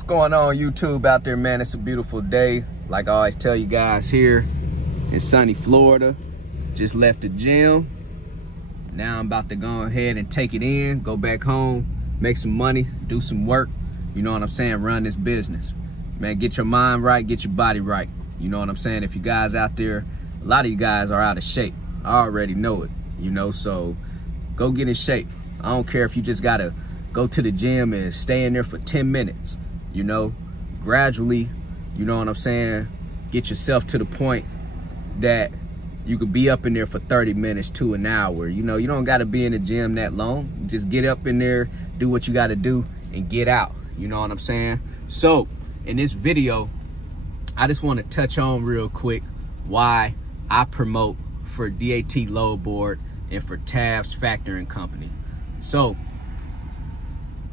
What's going on, YouTube out there, man? It's a beautiful day. Like I always tell you guys, here in sunny Florida. Just left the gym. Now I'm about to go ahead and take it in, go back home, make some money, do some work. You know what I'm saying? Run this business. Man, get your mind right, get your body right. You know what I'm saying? If you guys out there, a lot of you guys are out of shape. I already know it, you know, so go get in shape. I don't care if you just gotta go to the gym and stay in there for 10 minutes, you know, gradually, you know what I'm saying? Get yourself to the point that you could be up in there for 30 minutes to an hour. You know, you don't gotta be in the gym that long. Just get up in there, do what you gotta do, and get out. You know what I'm saying? So, in this video, I just wanna touch on real quick why I promote for DAT Load Board and for Tafs Factoring Company. So,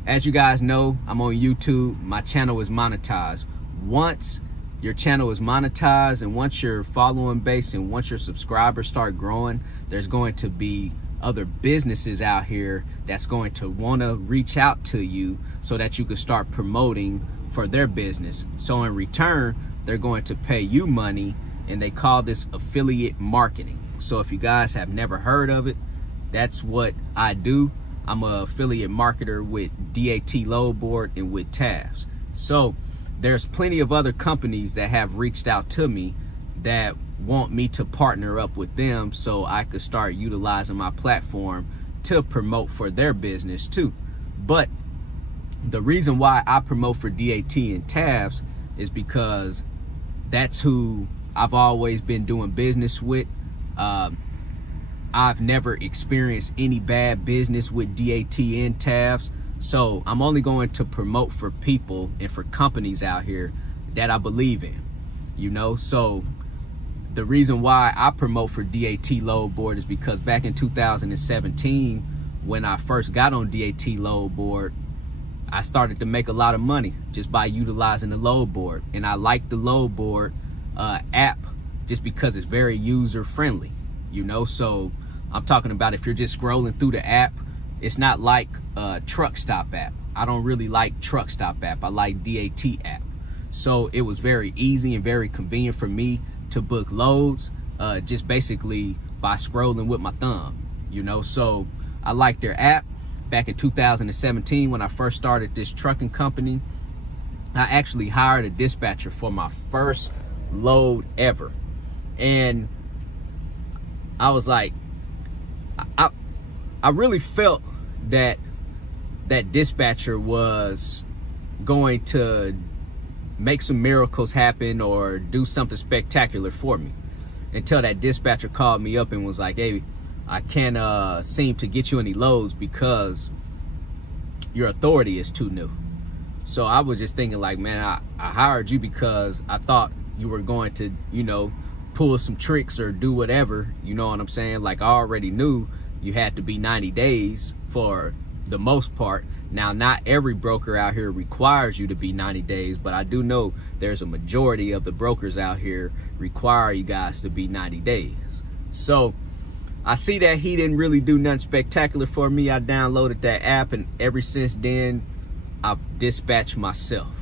as you guys know, I'm on YouTube. My channel is monetized. Once your channel is monetized and once your following base and once your subscribers start growing, there's going to be other businesses out here that's going to want to reach out to you so that you can start promoting for their business. So in return, they're going to pay you money, and they call this affiliate marketing. So if you guys have never heard of it, that's what I do. I'm an affiliate marketer with DAT Load Board and with Tafs. So there's plenty of other companies that have reached out to me that want me to partner up with them so I could start utilizing my platform to promote for their business too. But the reason why I promote for DAT and Tafs is because that's who I've always been doing business with. I've never experienced any bad business with DAT and Tafs. So I'm only going to promote for people and for companies out here that I believe in, you know? So the reason why I promote for DAT Load Board is because back in 2017, when I first got on DAT Load Board, I started to make a lot of money just by utilizing the load board. And I like the load board app just because it's very user friendly, you know? So I'm talking about if you're just scrolling through the app, it's not like a truck stop app. I don't really like truck stop app. I like DAT app. So it was very easy and very convenient for me to book loads just basically by scrolling with my thumb, you know? So I like their app. Back in 2017, when I first started this trucking company, I actually hired a dispatcher for my first load ever. And I was like, I really felt that that dispatcher was going to make some miracles happen or do something spectacular for me, until that dispatcher called me up and was like, hey, I can't seem to get you any loads because your authority is too new. So I was just thinking like, man, I hired you because I thought you were going to, you know, pull some tricks or do whatever, you know what I'm saying? Like, I already knew you had to be 90 days for the most part. Now, not every broker out here requires you to be 90 days, but I do know there's a majority of the brokers out here require you guys to be 90 days. So I see that he didn't really do nothing spectacular for me. I downloaded that app, and ever since then, I've dispatched myself,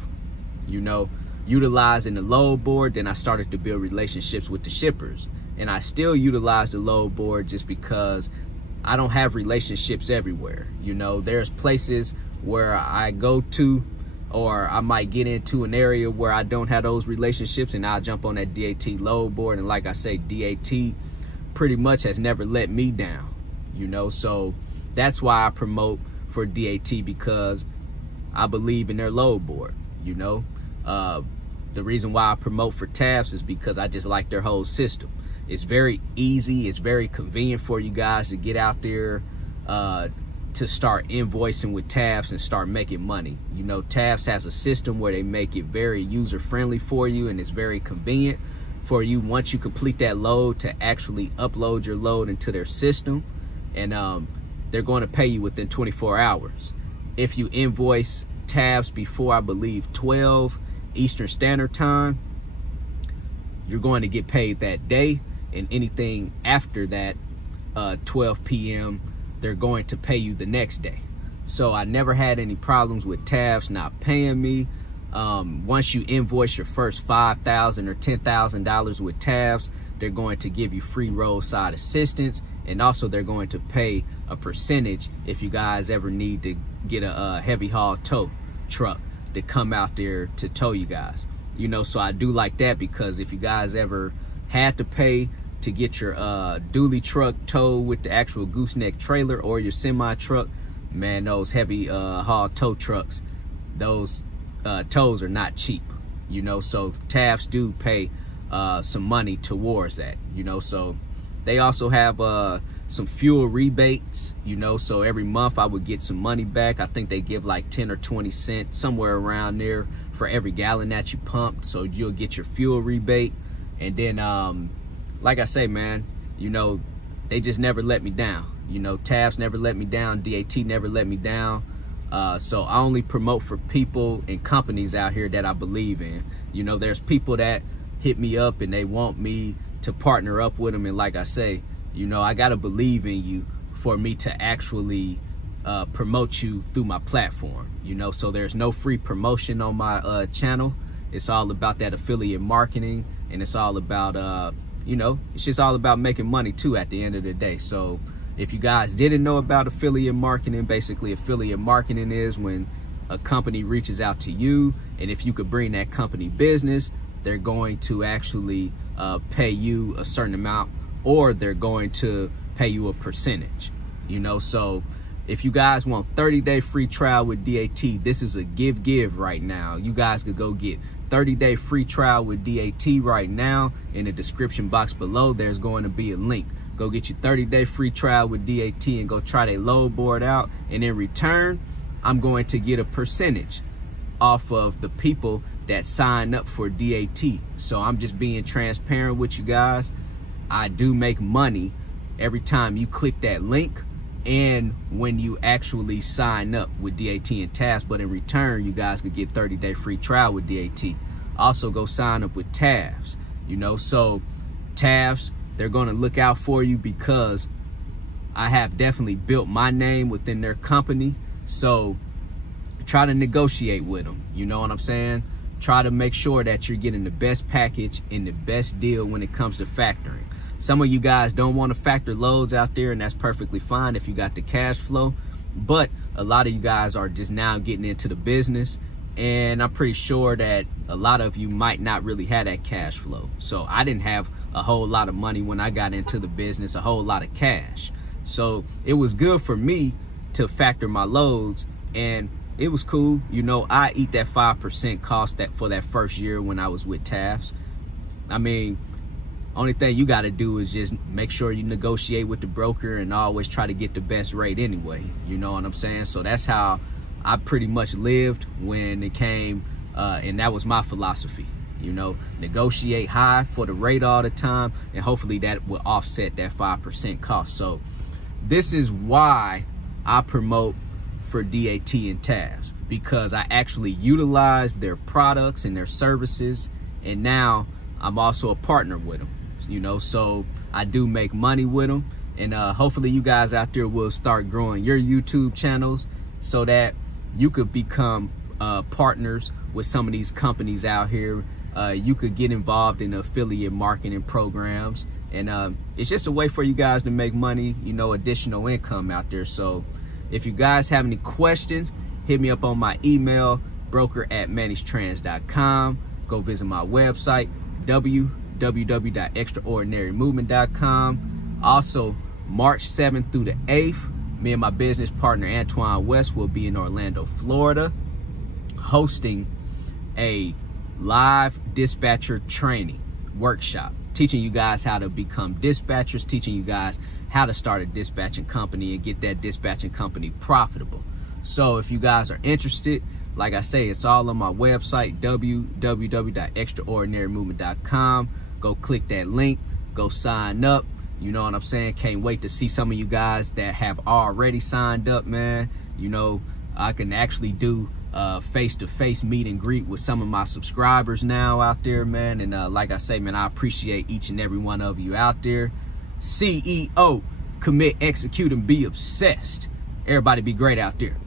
you know, utilizing the load board. Then I started to build relationships with the shippers, and I still utilize the load board just because I don't have relationships everywhere. You know, there's places where I go to, or I might get into an area where I don't have those relationships, and I'll jump on that DAT load board. And like I say, DAT pretty much has never let me down, you know? So that's why I promote for DAT, because I believe in their load board, you know? The reason why I promote for Tafs is because I just like their whole system. It's very easy. It's very convenient for you guys to get out there to start invoicing with Tafs and start making money. You know, Tafs has a system where they make it very user-friendly for you, and it's very convenient for you once you complete that load to actually upload your load into their system, and they're going to pay you within 24 hours. If you invoice Tafs before, I believe, 12 Eastern Standard Time, you're going to get paid that day. And anything after that 12 p.m., they're going to pay you the next day. So I never had any problems with Tafs not paying me. Once you invoice your first $5,000 or $10,000 with Tafs, they're going to give you free roadside assistance, and also they're going to pay a percentage if you guys ever need to get a heavy haul tow truck to come out there to tow you guys. You know, so I do like that, because if you guys ever had to pay to get your dually truck towed with the actual gooseneck trailer, or your semi truck, man, those heavy haul tow trucks, those tows are not cheap, you know. So Tafs do pay some money towards that, you know. So they also have some fuel rebates, you know, so every month I would get some money back. I think they give like 10 or 20 cents, somewhere around there, for every gallon that you pumped. So you'll get your fuel rebate. And then like I say, man, you know, they just never let me down. You know, Tafs never let me down, DAT never let me down. So I only promote for people and companies out here that I believe in. You know, there's people that hit me up and they want me to partner up with them, and like I say, you know, I gotta believe in you for me to actually promote you through my platform, you know. So there's no free promotion on my channel. It's all about that affiliate marketing, and it's all about you know, it's just all about making money too at the end of the day. So if you guys didn't know about affiliate marketing, basically affiliate marketing is when a company reaches out to you, and if you could bring that company business, they're going to actually pay you a certain amount, or they're going to pay you a percentage, you know. So if you guys want 30-day free trial with DAT, this is a give right now. You guys could go get 30-day free trial with DAT right now. In the description box below, there's going to be a link. Go get your 30-day free trial with DAT and go try their load board out. And in return, I'm going to get a percentage off of the people that sign up for DAT. So I'm just being transparent with you guys. I do make money every time you click that link and when you actually sign up with DAT and Tafs, but in return, you guys could get 30-day free trial with DAT. Also, go sign up with Tafs, you know. So Tafs, they're going to look out for you, because I have definitely built my name within their company. So try to negotiate with them, you know what I'm saying? Try to make sure that you're getting the best package and the best deal when it comes to factoring. Some of you guys don't want to factor loads out there, and that's perfectly fine if you got the cash flow. But a lot of you guys are just now getting into the business, and I'm pretty sure that a lot of you might not really have that cash flow. So I didn't have a whole lot of money when I got into the business, a whole lot of cash. So it was good for me to factor my loads, and it was cool. You know, I eat that 5% cost that for that first year when I was with Tafs. I mean, only thing you got to do is just make sure you negotiate with the broker and always try to get the best rate anyway. You know what I'm saying? So that's how I pretty much lived when it came, and that was my philosophy. You know, negotiate high for the rate all the time, and hopefully that will offset that 5% cost. So this is why I promote for DAT and Tafs, because I actually utilize their products and their services, and now I'm also a partner with them, you know. So I do make money with them, and hopefully you guys out there will start growing your YouTube channels so that you could become partners with some of these companies out here. You could get involved in affiliate marketing programs, and it's just a way for you guys to make money, you know, additional income out there. So if you guys have any questions, hit me up on my email, broker@managedtrans.com. Go visit my website, www.extraordinarymovement.com. Also, March 7th through the 8th, me and my business partner, Antoine West, will be in Orlando, Florida, hosting a live dispatcher training workshop, teaching you guys how to become dispatchers, teaching you guys how to start a dispatching company and get that dispatching company profitable. So if you guys are interested, like I say, it's all on my website, www.extraordinarymovement.com. Go click that link, go sign up. You know what I'm saying? Can't wait to see some of you guys that have already signed up, man. You know, I can actually do face-to-face meet and greet with some of my subscribers now out there, man. And like I say, man, I appreciate each and every one of you out there. CEO, commit, execute, and be obsessed. Everybody be great out there.